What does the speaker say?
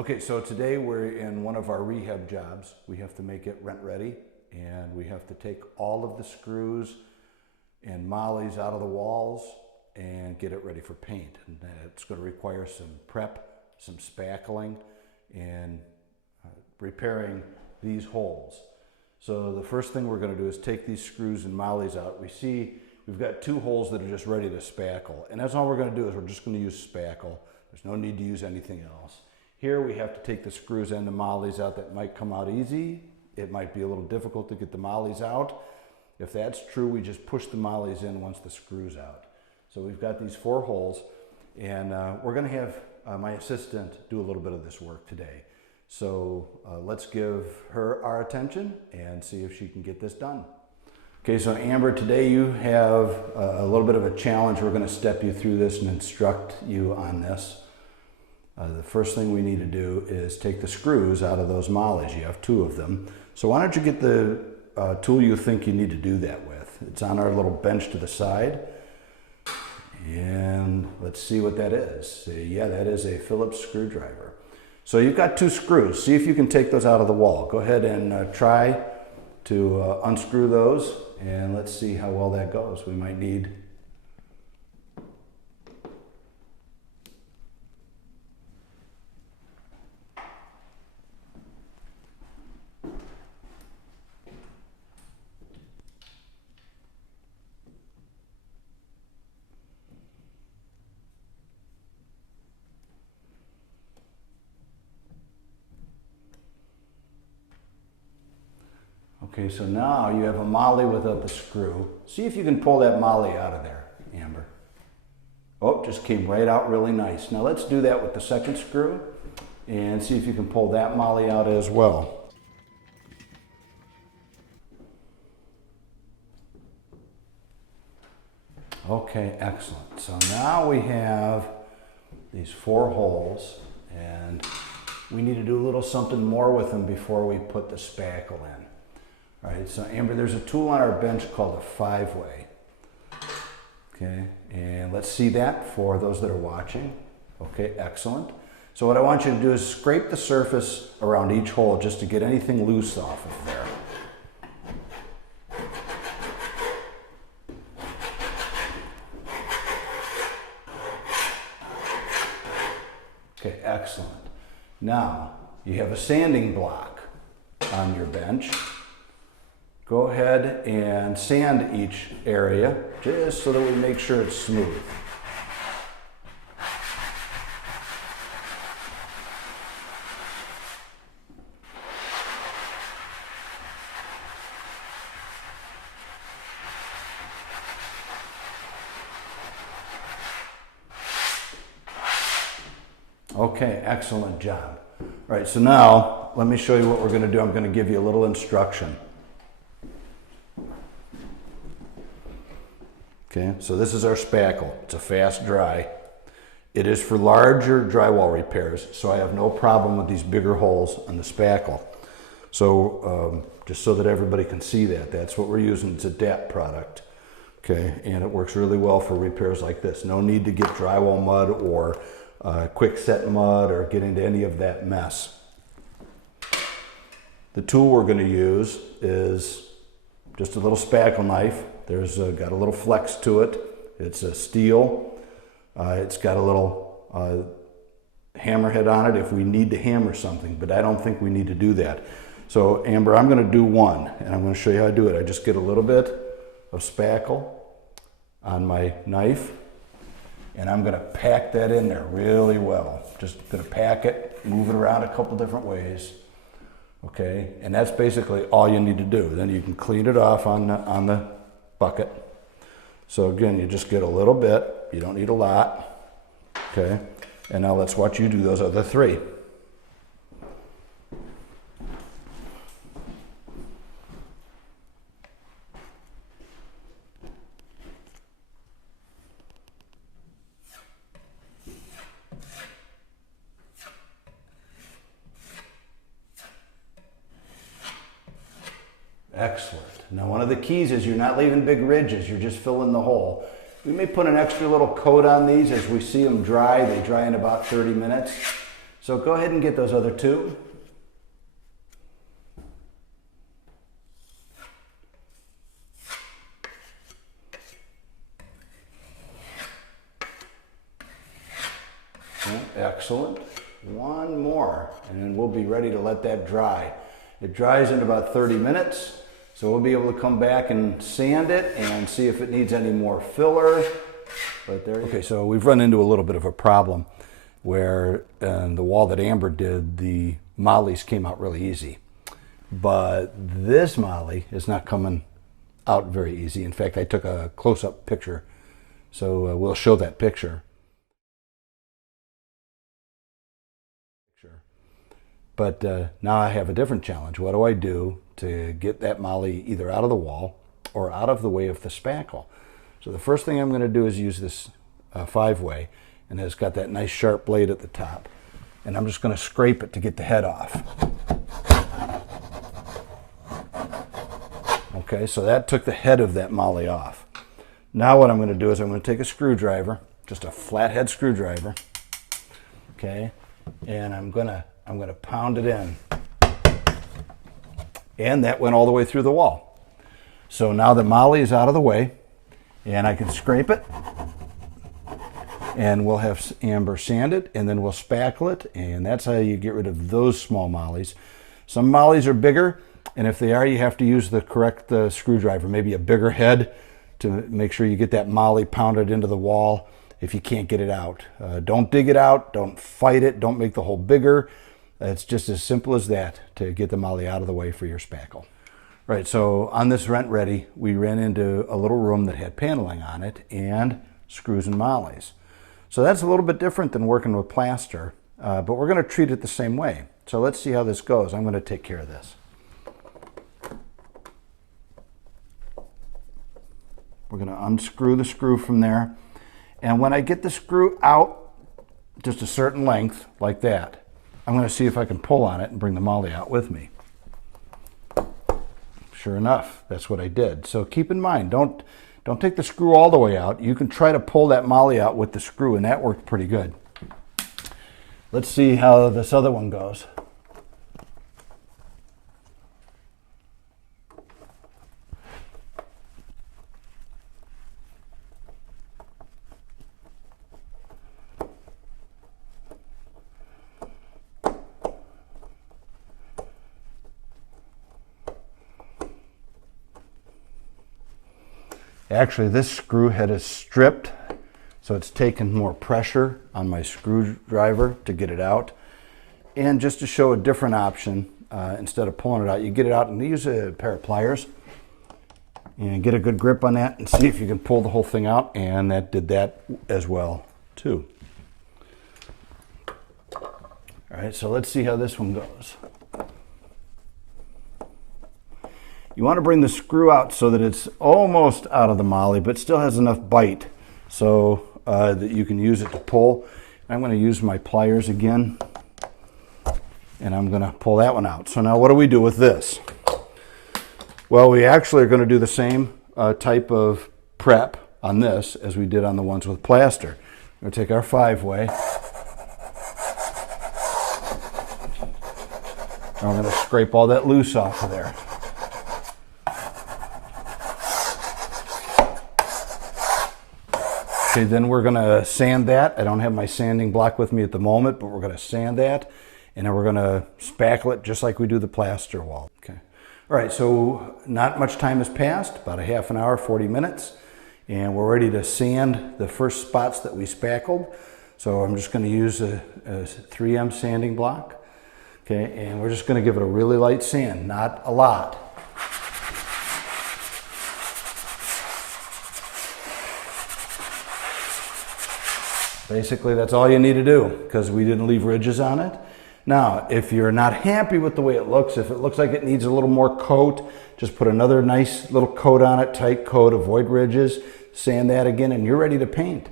Okay, so today we're in one of our rehab jobs. We have to make it rent ready, and we have to take all of the screws and mollies out of the walls and get it ready for paint. And it's going to require some prep, some spackling, and repairing these holes. So the first thing we're going to do is take these screws and mollies out. We see we've got two holes that are just ready to spackle, and that's all we're going to do is we're just going to use spackle. There's no need to use anything else. Here we have to take the screws and the mollies out. That might come out easy. It might be a little difficult to get the mollies out. If that's true, we just push the mollies in once the screw's out. So we've got these 4 holes, and we're going to have my assistant do a little bit of this work today. So let's give her our attention and see if she can get this done. Okay, so Amber, today you have a little bit of a challenge. We're going to step you through this and instruct you on this. The first thing we need to do is take the screws out of those mollies. You have 2 of them. So why don't you get the tool you think you need to do that with. It's on our little bench to the side. And let's see what that is. Yeah, that is a Phillips screwdriver. So you've got 2 screws. See if you can take those out of the wall. Go ahead and try to unscrew those, and let's see how well that goes. We might need Okay, so now you have a molly without the screw. See if you can pull that molly out of there, Amber. Oh, just came right out really nice. Now let's do that with the second screw and see if you can pull that molly out as well. Okay, excellent. So now we have these 4 holes, and we need to do a little something more with them before we put the spackle in. All right, so Amber, there's a tool on our bench called a 5-way. Okay, and let's see that for those that are watching. Okay, excellent. So what I want you to do is scrape the surface around each hole just to get anything loose off of there. Okay, excellent. Now, you have a sanding block on your bench. Go ahead and sand each area just so that we make sure it's smooth. Okay, excellent job. All right, so now let me show you what we're going to do. I'm going to give you a little instruction. Okay, so this is our spackle. It's a fast dry. It is for larger drywall repairs, so I have no problem with these bigger holes on the spackle. So just so that everybody can see that, that's what we're using. It's a DAP product. Okay, and it works really well for repairs like this. No need to get drywall mud or quick set mud or get into any of that mess. The tool we're going to use is just a little spackle knife. There's got a little flex to it. It's a steel. It's got a little hammerhead on it if we need to hammer something, but I don't think we need to do that. So Amber, I'm going to do one, and I'm going to show you how to do it. I just get a little bit of spackle on my knife, and I'm going to pack that in there really well. Just going to pack it, move it around a couple different ways. Okay, and that's basically all you need to do. Then you can clean it off on the bucket. So again, you just get a little bit. You don't need a lot. Okay, and now let's watch you do those other 3. Excellent. Now one of the keys is you're not leaving big ridges, you're just filling the hole. We may put an extra little coat on these as we see them dry. They dry in about 30 minutes. So go ahead and get those other two. Excellent. One more, and then we'll be ready to let that dry. It dries in about 30 minutes, so we'll be able to come back and sand it and see if it needs any more filler. But there. Okay, so we've run into a little bit of a problem where in the wall that Amber did, the mollies came out really easy. But this molly is not coming out very easy. In fact, I took a close-up picture, so we'll show that picture. But now I have a different challenge. What do I do to get that molly either out of the wall or out of the way of the spackle? So the first thing I'm going to do is use this 5-way, and it's got that nice sharp blade at the top. And I'm just going to scrape it to get the head off. Okay, so that took the head of that molly off. Now what I'm going to do is I'm going to take a screwdriver, just a flathead screwdriver, okay, and I'm going to pound it in. And that went all the way through the wall. So now the molly is out of the way, and I can scrape it, and we'll have Amber sand it, and then we'll spackle it, and that's how you get rid of those small mollies. Some mollies are bigger, and if they are, you have to use the correct screwdriver, maybe a bigger head to make sure you get that molly pounded into the wall if you can't get it out. Don't dig it out, don't fight it, don't make the hole bigger. It's just as simple as that to get the molly out of the way for your spackle. Right, so on this Rent Ready, we ran into a little room that had paneling on it and screws and mollies. So that's a little bit different than working with plaster, but we're going to treat it the same way. So let's see how this goes. I'm going to take care of this. We're going to unscrew the screw from there. And when I get the screw out just a certain length, like that, I'm going to see if I can pull on it and bring the molly out with me. Sure enough, that's what I did. So keep in mind, don't take the screw all the way out. You can try to pull that molly out with the screw, and that worked pretty good. Let's see how this other one goes. Actually, this screw head is stripped, so it's taken more pressure on my screwdriver to get it out. And just to show a different option, instead of pulling it out, you get it out and use a pair of pliers and get a good grip on that and see if you can pull the whole thing out, and that did that as well too. All right, so let's see how this one goes. You want to bring the screw out so that it's almost out of the molly, but still has enough bite so that you can use it to pull. I'm going to use my pliers again, and I'm going to pull that one out. So now what do we do with this? Well, we actually are going to do the same type of prep on this as we did on the ones with plaster. We're going to take our 5-way. And we're going to scrape all that loose off of there. Okay, then we're going to sand that. I don't have my sanding block with me at the moment, but we're going to sand that, and then we're going to spackle it just like we do the plaster wall. Okay. All right, so not much time has passed, about a half an hour, 40 minutes, and we're ready to sand the first spots that we spackled. So I'm just going to use a 3M sanding block, okay, and we're just going to give it a really light sand, not a lot. Basically, that's all you need to do because we didn't leave ridges on it. Now, if you're not happy with the way it looks, if it looks like it needs a little more coat, just put another nice little coat on it, tight coat, avoid ridges, sand that again, and you're ready to paint.